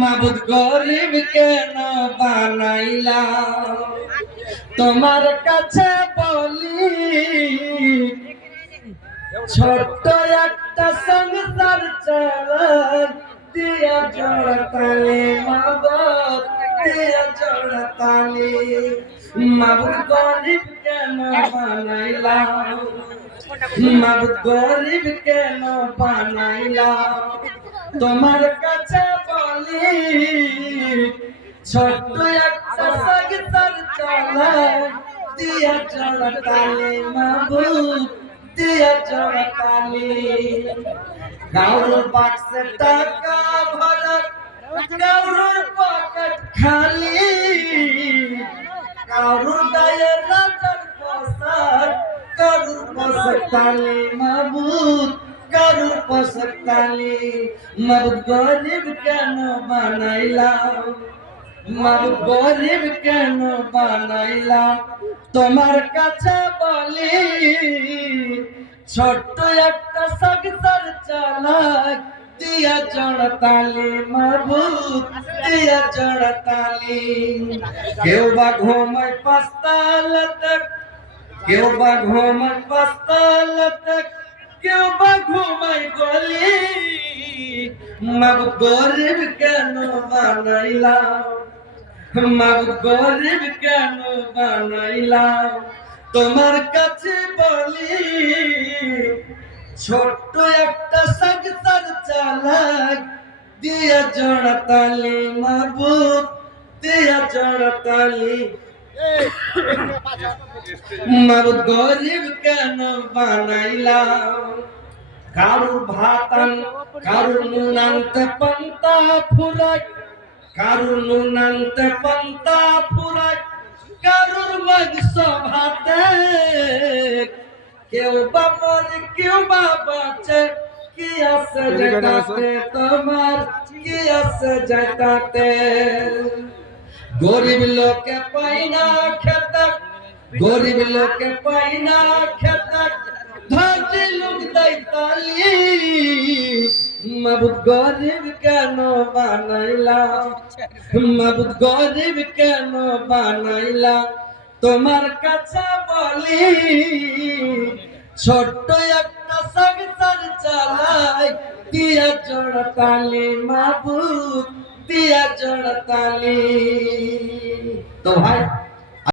মাবুদ গরিব কেন বানাইলা তোমার কাছে বলি ছোট্ট একটা সংসার চালান দিয়া জড়তালি মাবুদ দিয়া জড়তালি মাবুদ গরিব কেন বানাইলা মাবুদ গরিব কেন বানাইলা তোমার কাছে বলি ছোট্ট একটা সংসার চালান দিয়া জড়তালি মাবুদ দিয়া জড়তালি কারোর বাক্সে টাকা ভরা কারোর পকেট খালি কারোর গায়ে রাজার পোশাক কারোর পোশাক তালি মাবুদ কারোর পোশাক তালি মাবুদ গরিব কেন বানাইলা মাবুদ গরিব কেন বানাইলা তোমার কাছে বলি ছোট্ট একটা সংসার চালাক দিয়া জড়তালি মাবুদ দিয়া জড়তালি কেউ বা ঘুমায় পাঁচতালাতে কেউ বা ঘুমায় পাঁচতালাতে কেউ বা ঘুমায় গলি মাবুদ গরিব কেন বানাইলা মাবুদ গরিব কেন বানাইলা তোমার কাছে বলি ছোট্ট একটা সংসার চালাক দিয়া জড়তালি মাবুদ দিয়া জড়তালি মাবুদ গরিব কেন বানাইলা কারুর ভাতান কারুর নুনান্তে পান্তা ফুরাক কারুর নুনান্তে পান্তা ফুরাক কারুর মাংস ভাতে কেউ বা মরে কেউ বা বাঁচে কি আছে যেটাতে তোমার কি আছে যেটাতে গরিব লোকে পাই না খেতে গরিব লোকে পাই না খেতে ধনী লোক দেয় তালি মাবুদ গরিব কেন বানাইলা মাবুদ গরিব কেন বানাইলা তোমার কাছে বলি ছোট্ট একটা সংসার চালাই দিয়া জড়তালি মাবুদ দিয়া জড়তালি তো ভাই